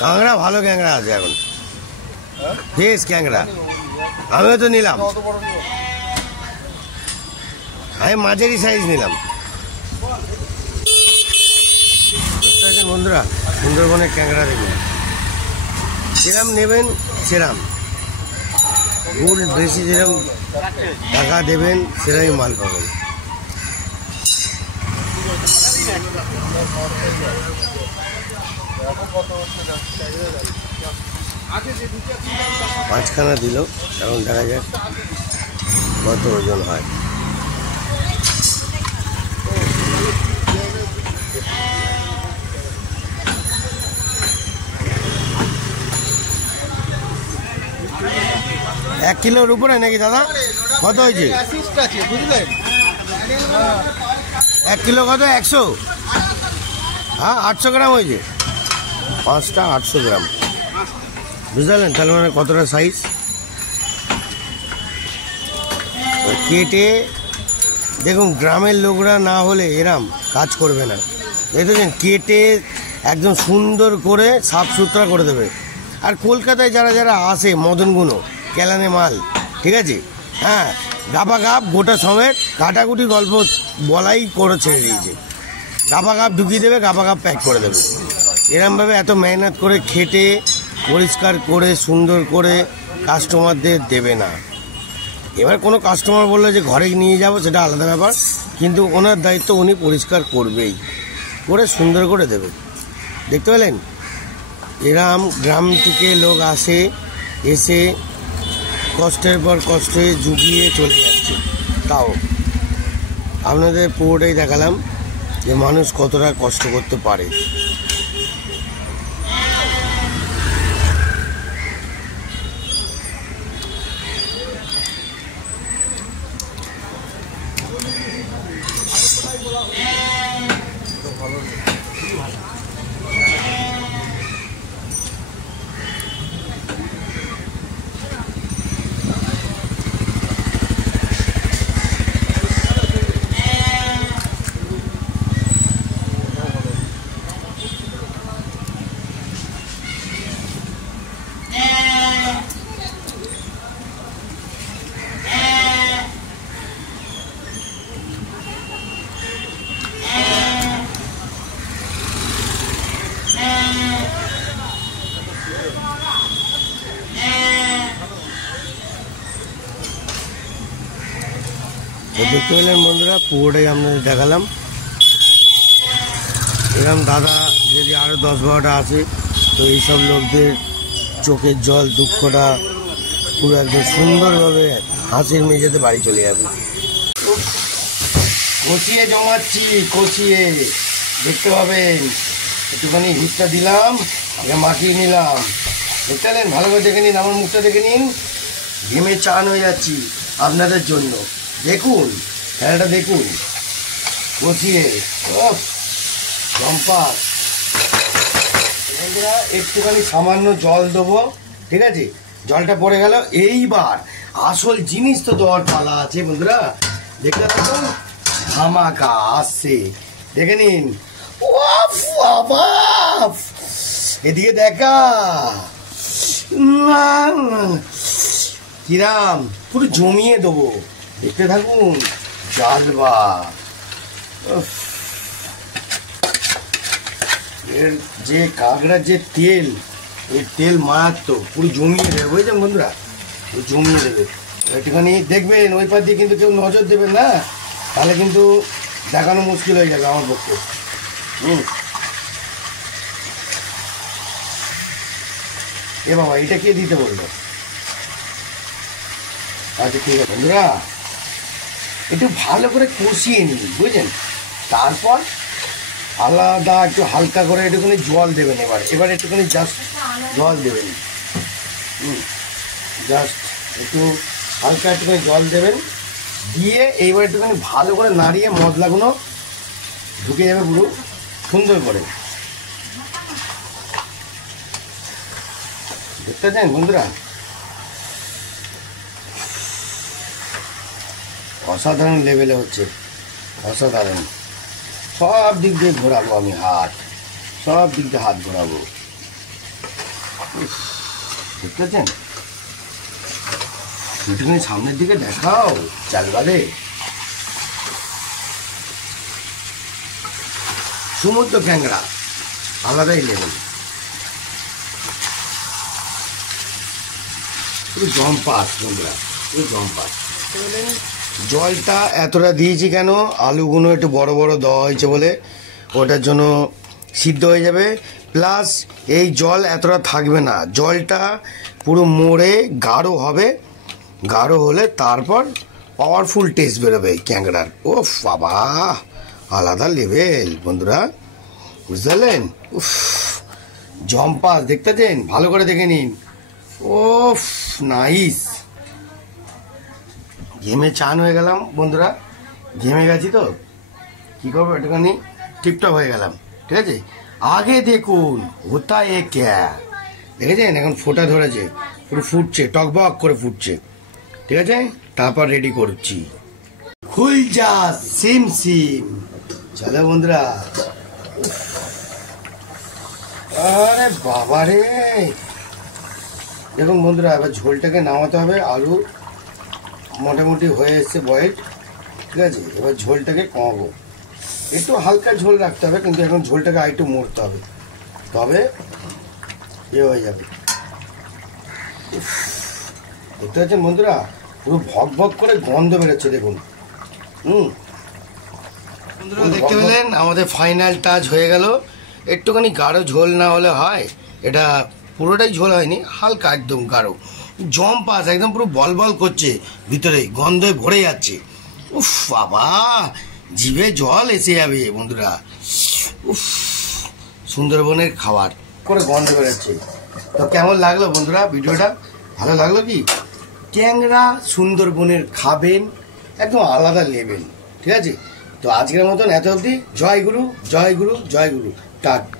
কাঁকড়া ভালো ক্যাংড়া আছে এখন, বেশ ক্যাংড়া। আমিও তো নিলাম, আমি মাঝারি সাইজ নিলাম। বন্ধুরা সুন্দরবনের ক্যাংড়া দেখুন, যেরাম নেবেন সেরাম, গুড় বেশি যেরকম টাকা দেবেন সেরাই মাল পাবেন। পাঁচখানা দিল, এখন দেখা যাক কত ওজন হয়। এক কিলোর উপরে নাকি দাদা? কত হয়েছে? 1 কিলো কত? 100? হ্যাঁ 800 গ্রাম হয়েছে, 5টা 800 গ্রাম, বুঝলেন? তাহলে মানে কতটা সাইজ। কেটে দেখুন, গ্রামের লোকরা না হলে এরম কাজ করবে না, দেখেছেন? কেটে একদম সুন্দর করে সাফ সুতরা করে দেবে। আর কলকাতায় যারা যারা আসে মদনগুলো কেলানে মাল, ঠিক আছে, হ্যাঁ, গাবা গাপ গোটা সমেত কাটাকুটি গল্প বলাই করে ছেড়ে দিয়েছে। গাবা গাপ ঢুকিয়ে দেবে, গাবা গাপ প্যাক করে দেবে। এরমভাবে এত মেহনত করে খেটে পরিষ্কার করে সুন্দর করে কাস্টমারদের দেবে না। এবার কোনো কাস্টমার বললে যে ঘরে নিয়ে যাব, সেটা আলাদা ব্যাপার, কিন্তু ওনার দায়িত্ব উনি পরিষ্কার করবেই, করে সুন্দর করে দেবে। দেখতে পেলেন? এরম গ্রাম থেকে লোক আসে, এসে কষ্টের পর কষ্টে জুগিয়ে চলে যাচ্ছে। তাও আপনাদের পুরোটাই দেখালাম যে মানুষ কতটা কষ্ট করতে পারে। দেখতে পেলেন বন্ধুরা, পুরোটাই আপনাদের দেখালাম। এরকম দাদা যদি আরও 10-12টা আসে, তো এইসব লোকদের চোখের জল দুঃখটা পুরো একদম সুন্দরভাবে হাসির মেঝেতে বাড়ি চলে যাবে। কষিয়ে জমাচ্ছি, কষিয়ে দেখতে পাবেন। একটুখানি হিটটা দিলাম, এটা মাখিয়ে নিলাম। দেখতে পেলেন? ভালো করে দেখে নিন, আমার মুখটা দেখে নিন, ঘেমে চান হয়ে যাচ্ছি আপনাদের জন্য। দেখুন খেলাটা, দেখুন কষিয়ে জম্পার। বন্ধুরা একটুখানি সামান্য জল দেবো, ঠিক আছে? জলটা পড়ে গেল। এইবার আসল জিনিস তো দেওয়ার পালা আছে বন্ধুরা। দেখতে থাকুন, ধামাকা আসছে, দেখে নিন। এদিকে দেখা, কিরাম পুরো জমিয়ে দেবো, দেখতে থাকুন। জালবা, এর যে কাঁকড়ার যে তেল, এই তেল মারাত্মক, পুরো জমিয়ে দেবে, বুঝলেন বন্ধুরা? জমিয়ে দেবে। একটুখানি দেখবেন ওই পার দিয়ে কিন্তু কেউ নজর দেবেন না, তাহলে কিন্তু দেখানো মুশকিল হয়ে যাবে আমার পক্ষে। এ বাবা, এটা কে দিতে বললো? আচ্ছা ঠিক আছে বন্ধুরা, একটু ভালো করে কষিয়ে নিন, বুঝলেন? তারপর আলাদা একটু হালকা করে একটুখানি জল দেবেন। এবার একটুখানি জাস্ট জল দেবেন, জাস্ট একটু হালকা একটুখানি জল দেবেন, দিয়ে এইবার একটুখানি ভালো করে নাড়িয়ে মশলাগুলো ঢুকে যাবে পুরো সুন্দর করে। দেখতে চান বন্ধুরা? অসাধারণ লেভেলে হচ্ছে, অসাধারণ। সব দিক দিয়ে ঘোরাবো আমি হাত, সব দিক দিয়ে হাত ঘোরাবো। দেখতে পাচ্ছেন? একটুখানি সামনের দিকে দেখাও চালবারে। সমুদ্র ক্যাংড়া আলাদাই লেভেল, পুরো জম্পাস বন্ধুরা, পুরো জম্পাস। জলটা এতটা দিয়েছি কেন? আলুগুলো একটু বড় বড় দেওয়া হয়েছে বলে, ওটার জন্য সিদ্ধ হয়ে যাবে। প্লাস এই জল এতটা থাকবে না, জলটা পুরো মরে গাঢ় হবে। গাঢ় হলে তারপর পাওয়ারফুল টেস্ট বেরোবে ক্যাংড়ার। ও বাবা, আলাদা লেভেল বন্ধুরা, বুঝতে পারলেন? উফ, জম্পাস দেখতে দেন, ভালো করে দেখে নিন। ওফ, নাইস। ঘেমে চান হয়ে গেলাম বন্ধুরা, ঘেমে গেছি তো কী করবো, একটুখানি টিপটপ হয়ে গেলাম, ঠিক আছে? আগে দেখুন হোতা এ ক্যা, দেখেছেন? এখন ফোঁটা ধরেছে, পুরো ফুটছে, টকবক করে ফুটছে, ঠিক আছে? তারপর রেডি করছি খুল যা সিম সিম। চলো বন্ধুরা, আরে বাবা রে, দেখুন বন্ধুরা, এবার ঝোলটাকে নামাতে হবে। আলু মোটামুটি হয়ে এসছে বয়েল, ঠিক আছে? এবার ঝোলটাকে কমাবো, একটু হালকা ঝোল রাখতে হবে, কিন্তু এখন ঝোলটাকে আরেকটু মরতে হবে, তবে এ হয়ে যাবে। দেখতে পাচ্ছেন বন্ধুরা, পুরো ভক ভক করে গন্ধ বেরোচ্ছে, দেখুন। বন্ধুরা দেখতে পেলেন আমাদের ফাইনাল টাচ হয়ে গেল। একটুখানি গাঢ় ঝোল না হলে হয়, এটা পুরোটাই ঝোল হয়নি, হালকা একদম গাঢ়। জম্পাস একদম পুরো বল বল করছে, ভিতরে গন্ধে ভরে যাচ্ছে। উফ বাবা, জিভে জল এসে যাবে বন্ধুরা। উফ, সুন্দরবনের খাবার করে গন্ধ বেরোচ্ছে। তো কেমন লাগলো বন্ধুরা ভিডিওটা? ভালো লাগলো কি? ক্যাংড়া সুন্দরবনের খাবেন, একদম আলাদা লেভেল, ঠিক আছে? তো আজকের মতন এত অবধি। জয় গুরু, জয় গুরু, জয় গুরু, টাটা।